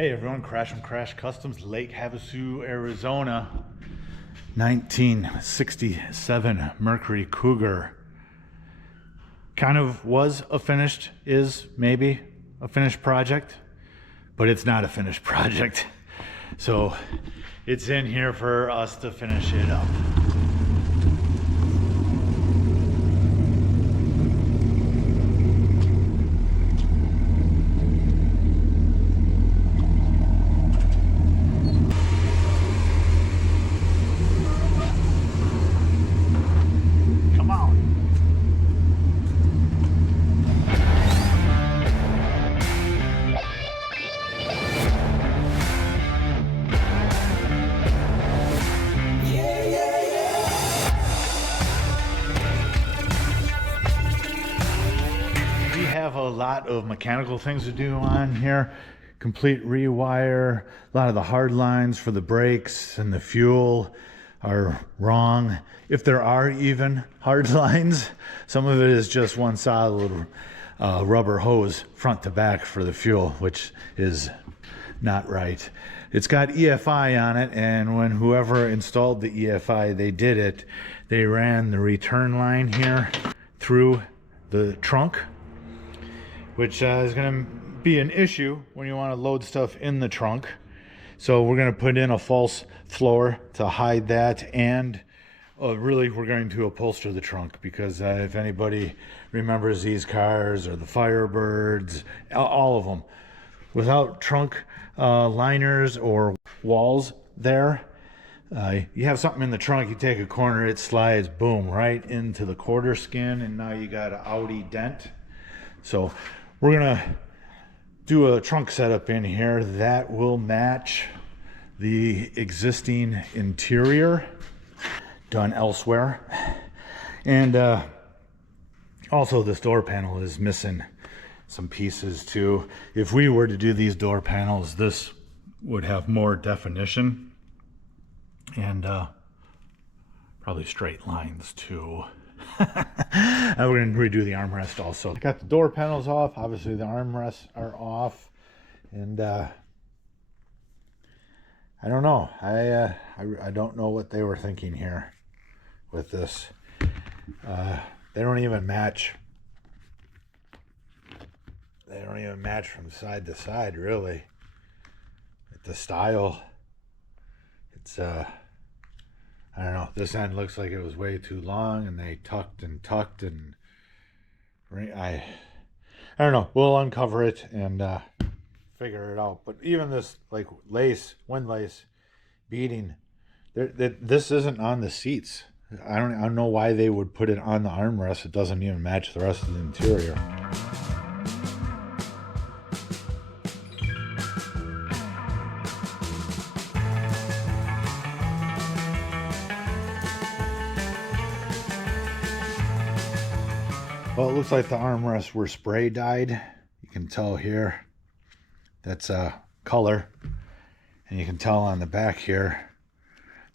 Hey everyone, Crash from Crash Customs, Lake Havasu, Arizona. 1967 Mercury Cougar. Kind of was a finished, is maybe a finished project, but it's not a finished project. So it's in here for us to finish it up. Have a lot of mechanical things to do on here. Complete rewire. A lot of the hard lines for the brakes and the fuel are wrong, if there are even hard lines. Some of it is just one solid rubber hose front to back for the fuel, which is not right. It's got EFI on it, and when whoever installed the EFI, they ran the return line here through the trunk, which is going to be an issue when you want to load stuff in the trunk. So we're going to put in a false floor to hide that, and really we're going to upholster the trunk, because if anybody remembers these cars or the Firebirds, all of them, without trunk liners or walls there, you have something in the trunk, you take a corner, it slides, boom, right into the quarter skin, and now you got an Audi dent. So we're gonna do a trunk setup in here that will match the existing interior done elsewhere. And also this door panel is missing some pieces too. If we were to do these door panels, this would have more definition and probably straight lines too. And we're going to redo the armrest also. Got the door panels off, obviously the armrests are off, and I don't know. I don't know what they were thinking here with this. They don't even match. They don't even match from side to side, really. The style, it's I don't know, this end looks like it was way too long, and they tucked and I don't know. We'll uncover it and figure it out. But even this like lace, wind lace beading, this isn't on the seats. I don't know why they would put it on the armrest. It doesn't even match the rest of the interior. Well, it looks like the armrests were spray dyed. You can tell here that's color, and you can tell on the back here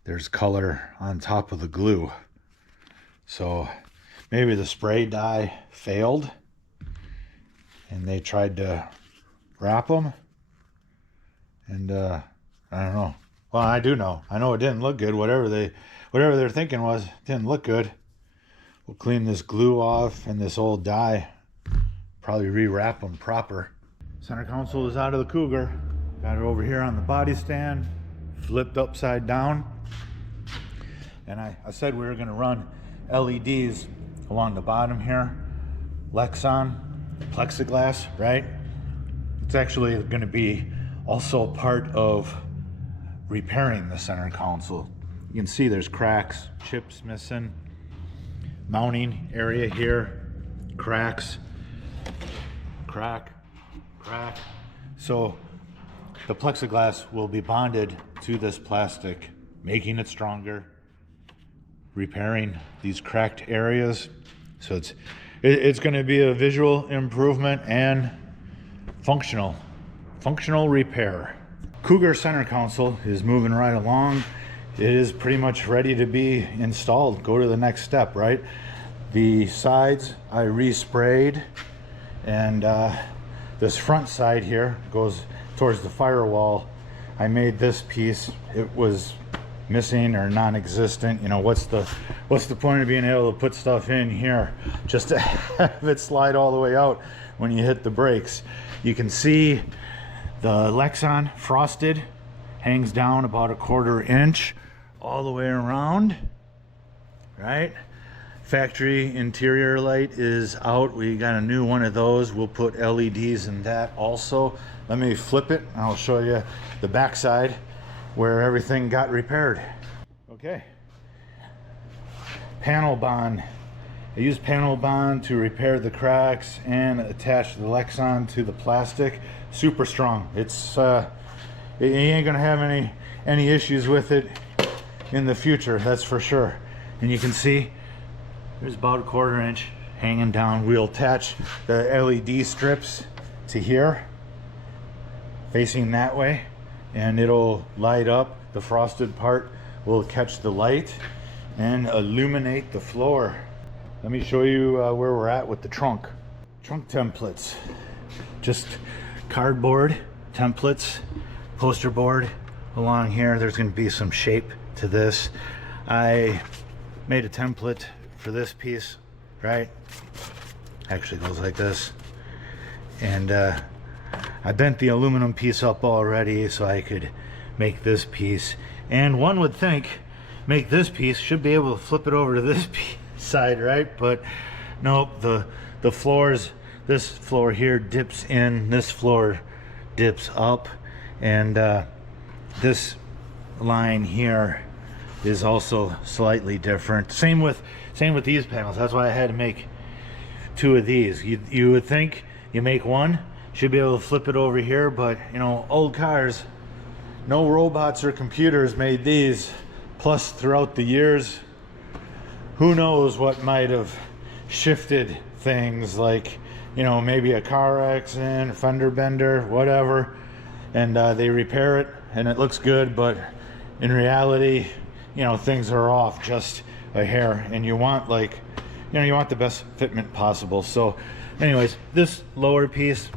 there's color on top of the glue. So maybe the spray dye failed and they tried to wrap them, and I don't know. Well, I do know. I know it didn't look good. Whatever they're thinking was, it didn't look good. We'll clean this glue off and this old dye, probably rewrap them proper. Center console is out of the Cougar. Got it over here on the body stand, flipped upside down. And I said we were gonna run LEDs along the bottom here. Lexan, plexiglass, right? It's actually gonna be also part of repairing the center console. You can see there's cracks, chips missing. Mounting area here, cracks, crack. So the plexiglass will be bonded to this plastic, making it stronger, repairing these cracked areas. So it's going to be a visual improvement and functional repair. Cougar center console is moving right along. It is pretty much ready to be installed. Go to the next step, right? The sides I resprayed, and this front side here goes towards the firewall. I made this piece. It was missing or non-existent. You know, what's the point of being able to put stuff in here just to have it slide all the way out when you hit the brakes? You can see the Lexan frosted hangs down about 1/4 inch all the way around, right? Factory interior light is out. We got a new one of those. We'll put LEDs in that also. Let me flip it and I'll show you the back side where everything got repaired. Okay. Panel bond. I used panel bond to repair the cracks and attach the Lexan to the plastic. Super strong. It's you ain't gonna have any issues with it in the future, that's for sure. And you can see there's about 1/4 inch hanging down. We'll attach the LED strips to here, facing that way, and it'll light up. The frosted part will catch the light and illuminate the floor. Let me show you where we're at with the trunk. Trunk templates. Just cardboard templates, poster board along here. There's going to be some shape to this. I made a template for this piece, right? Actually goes like this. And I bent the aluminum piece up already so I could make this piece. And one would think make this piece, should be able to flip it over to this side, right? But nope, the floors, this floor here dips in, this floor dips up, and this line here is also slightly different. Same with these panels. That's why I had to make 2 of these. You would think you make one, should be able to flip it over here, but you know, old cars, no robots or computers made these. Plus, throughout the years, who knows what might have shifted things, like, you know, maybe a car accident, a fender bender, whatever, and they repair it and it looks good, but in reality, you know, things are off just a hair, and you want, like, you know, you want the best fitment possible. So anyways, this lower piece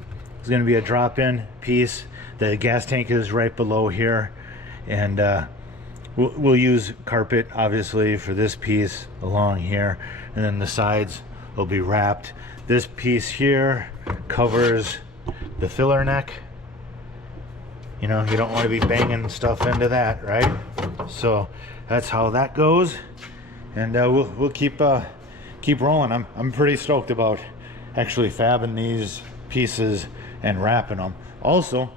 is going to be a drop-in piece. The gas tank is right below here, and we'll use carpet obviously for this piece along here, and then the sides will be wrapped. This piece here covers the filler neck. You know, you don't want to be banging stuff into that, right? So that's how that goes, and we'll keep rolling. I'm pretty stoked about actually fabbing these pieces and wrapping them. Also,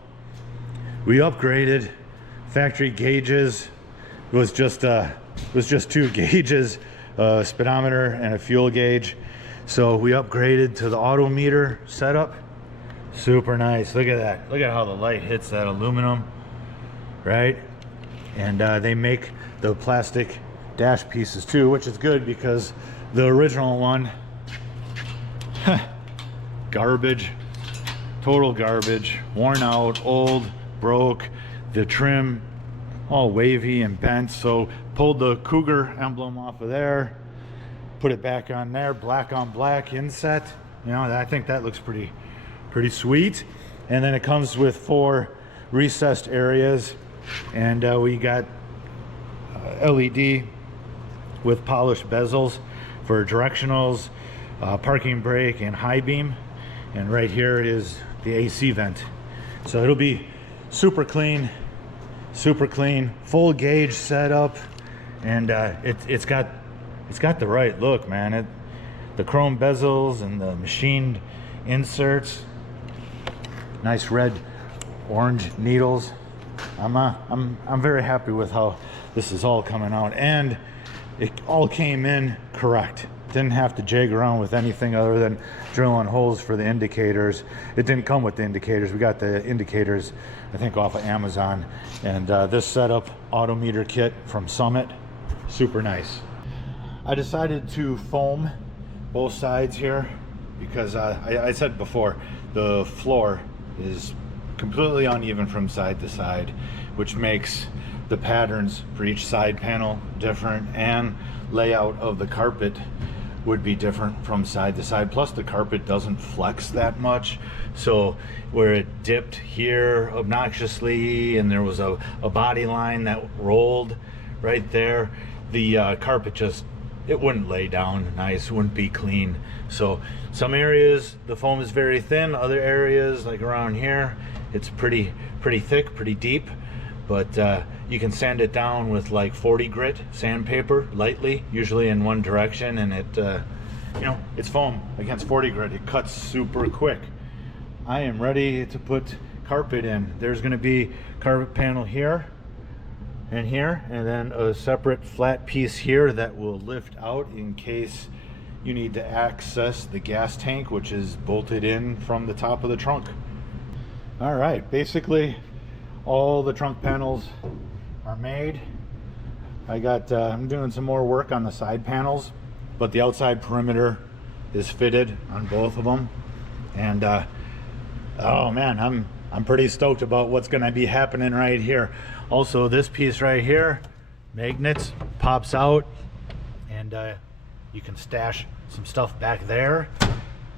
we upgraded factory gauges. It was just 2 gauges, a speedometer and a fuel gauge. So we upgraded to the auto meter setup. Super nice. Look at that. Look at how the light hits that aluminum, right? And they make the plastic dash pieces too, which is good because the original one, garbage, total garbage, worn out, old, broke, the trim all wavy and bent. So pulled the Cougar emblem off of there, put it back on there, black on black inset. You know, I think that looks pretty sweet. And then it comes with 4 recessed areas, and we got LED with polished bezels for directionals, parking brake, and high beam. And right here is the AC vent. So it'll be super clean, full gauge setup, and it's got the right look, man. The chrome bezels and the machined inserts, nice red orange needles. I'm very happy with how this is all coming out, and it all came in correct. Didn't have to jig around with anything other than drilling holes for the indicators. It didn't come with the indicators. We got the indicators, I think, off of Amazon. And this setup auto meter kit from Summit, super nice. I decided to foam both sides here because I said before, the floor is completely uneven from side to side, which makes the patterns for each side panel different, and layout of the carpet would be different from side to side. Plus the carpet doesn't flex that much. So where it dipped here obnoxiously and there was a body line that rolled right there, the carpet just, it wouldn't lay down nice, wouldn't be clean. So some areas the foam is very thin, other areas like around here it's pretty thick, pretty deep. But you can sand it down with like 40 grit sandpaper lightly, usually in one direction, and it you know, it's foam against 40 grit. It cuts super quick. I am ready to put carpet in. There's going to be carpet panel here and here, and then a separate flat piece here that will lift out in case you need to access the gas tank, which is bolted in from the top of the trunk. All right, basically all the trunk panels are made. I'm doing some more work on the side panels, but the outside perimeter is fitted on both of them. And oh man, I'm pretty stoked about what's going to be happening right here. Also, this piece right here, magnets, pops out, and you can stash some stuff back there.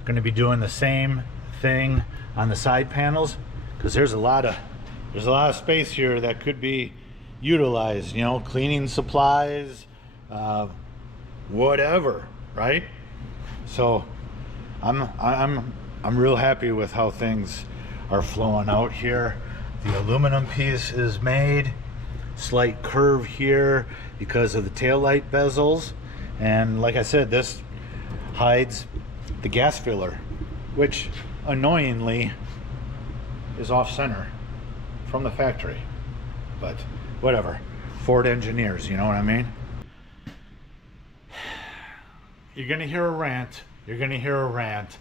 Going to be doing the same thing on the side panels, because there's a lot of space here that could be utilized, you know, cleaning supplies, whatever, right? So I'm real happy with how things are flowing out here. The aluminum piece is made, slight curve here because of the taillight bezels, and like I said, this hides the gas filler, which annoyingly is off center from the factory, but whatever. Ford engineers, you know what I mean? You're gonna hear a rant. You're gonna hear a rant.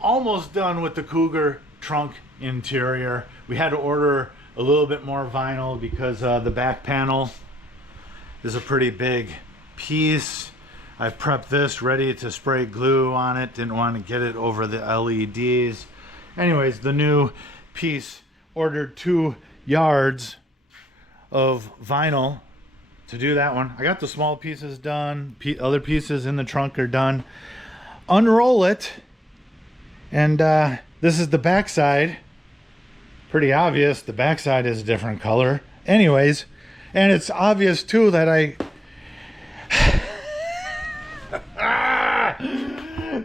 Almost done with the Cougar trunk interior. We had to order a little bit more vinyl because the back panel is a pretty big piece. I prepped this ready to spray glue on it. Didn't want to get it over the LEDs. Anyways, the new piece, ordered 2 yards of vinyl to do that one. I got the small pieces done. Other pieces in the trunk are done. Unroll it, and this is the back side. Pretty obvious the back side is a different color. Anyways, and it's obvious too that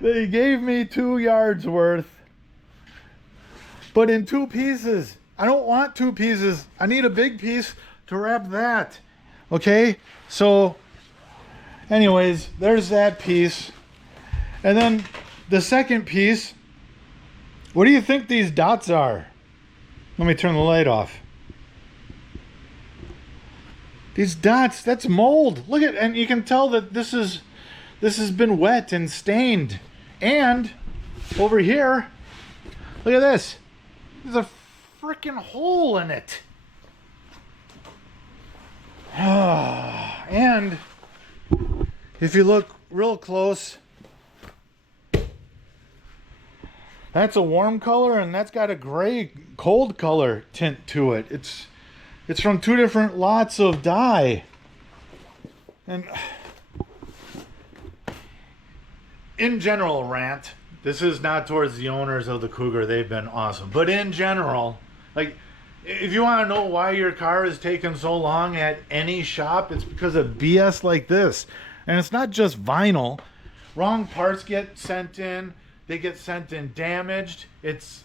they gave me 2 yards worth, but in 2 pieces. I don't want 2 pieces. I need a big piece to wrap that. Okay, so anyways, there's that piece. And then the second piece, what do you think these dots are? Let me turn the light off. These dots, that's mold. Look at, and you can tell that this has been wet and stained. And over here, look at this. There's a freaking hole in it. And if you look real close, that's a warm color and that's got a gray cold color tint to it. It's from 2 different lots of dye. And in general, rant, this is not towards the owners of the Cougar. They've been awesome. But in general, like, if you want to know why your car is taking so long at any shop, it's because of BS like this. And it's not just vinyl. Wrong parts get sent in. They get sent in damaged. It's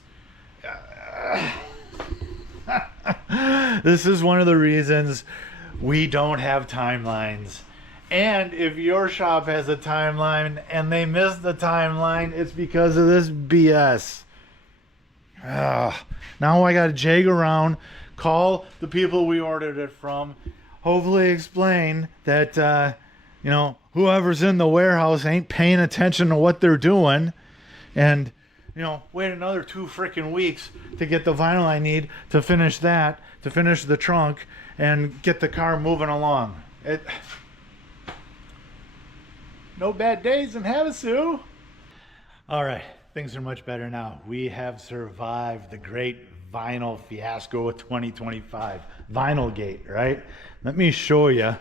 this is one of the reasons we don't have timelines. And if your shop has a timeline and they miss the timeline, it's because of this BS. Now I gotta jag around, call the people we ordered it from, hopefully explain that you know, whoever's in the warehouse ain't paying attention to what they're doing, and you know, wait another 2 freaking weeks to get the vinyl I need to finish that, to finish the trunk and get the car moving along. No bad days in Havasu. All right, things are much better now. We have survived the great vinyl fiasco of 2025. Vinyl gate, right? Let me show you,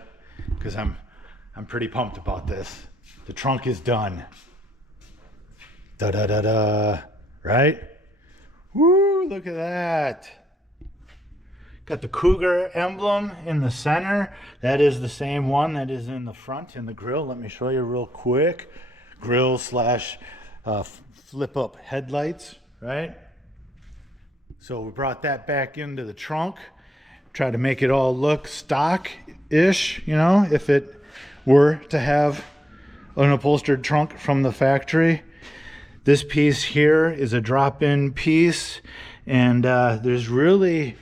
because I'm pretty pumped about this. the trunk is done. Da da da da, right? Woo, look at that. Got the Cougar emblem in the center. That is the same one that is in the front in the grill. Let me show you real quick. Grill slash flip up headlights, right? So we brought that back into the trunk. Try to make it all look stock-ish, you know, if it were to have an upholstered trunk from the factory. This piece here is a drop-in piece, and there's really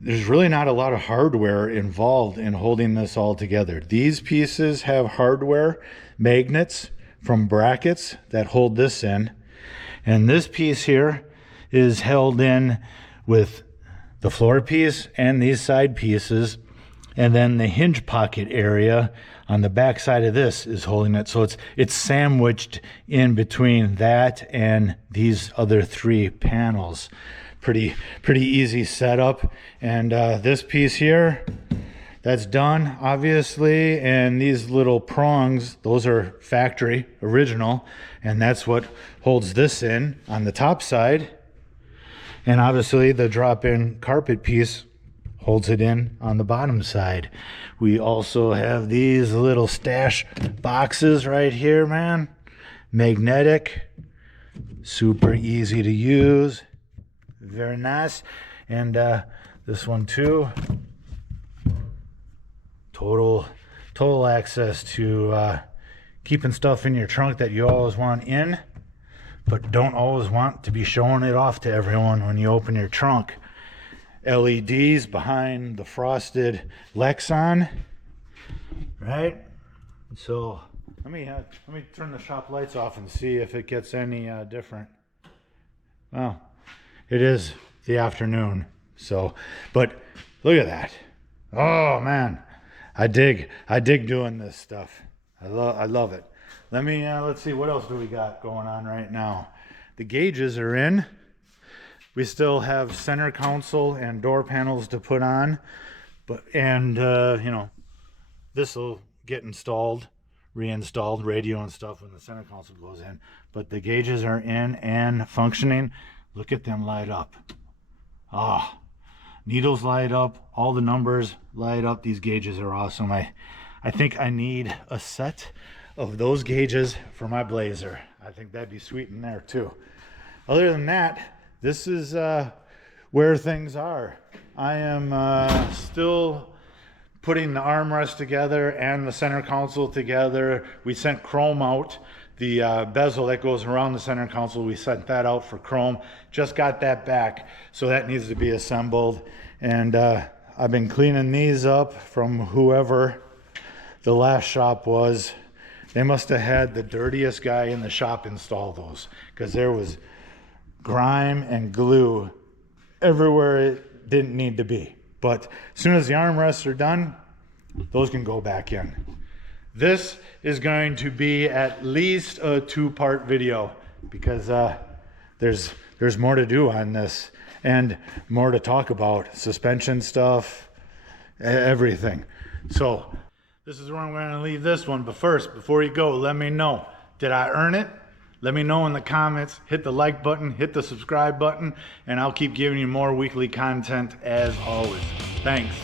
not a lot of hardware involved in holding this all together. These pieces have hardware magnets from brackets that hold this in, and this piece here is held in with the floor piece and these side pieces, and then the hinge pocket area on the back side of this is holding it. So it's sandwiched in between that and these other three panels. Pretty easy setup. And this piece here, that's done, obviously. And these little prongs, those are factory original, and that's what holds this in on the top side. And obviously the drop-in carpet piece holds it in on the bottom side. We also have these little stash boxes right here, man. Magnetic, super easy to use. Very nice. And this one too, total access to keeping stuff in your trunk that you always want in, but don't always want to be showing it off to everyone when you open your trunk. LEDs behind the frosted Lexan, right? So let me turn the shop lights off and see if it gets any different. Well, it is the afternoon, so, but look at that. Oh man, I dig doing this stuff. I love it. Let's see, what else do we got going on right now? The gauges are in. We still have center console and door panels to put on, but you know, this will get installed, reinstalled, radio and stuff when the center console goes in. But the gauges are in and functioning. Look at them light up. Ah, needles light up, all the numbers light up. These gauges are awesome. I think I need a set of those gauges for my Blazer. I think that'd be sweet in there too. Other than that, this is where things are. I am still putting the armrest together and the center console together. We sent chrome out. The bezel that goes around the center console, we sent that out for chrome. Just got that back, so that needs to be assembled. And I've been cleaning these up from whoever the last shop was. They must have had the dirtiest guy in the shop install those, because there was grime and glue everywhere it didn't need to be. But as soon as the armrests are done, those can go back in. This is going to be at least a 2-part video, because there's more to do on this and more to talk about. Suspension stuff, everything. So this is where I'm going to leave this one. But first, before you go, let me know, did I earn it? Let me know in the comments. Hit the like button, hit the subscribe button, and I'll keep giving you more weekly content as always. Thanks.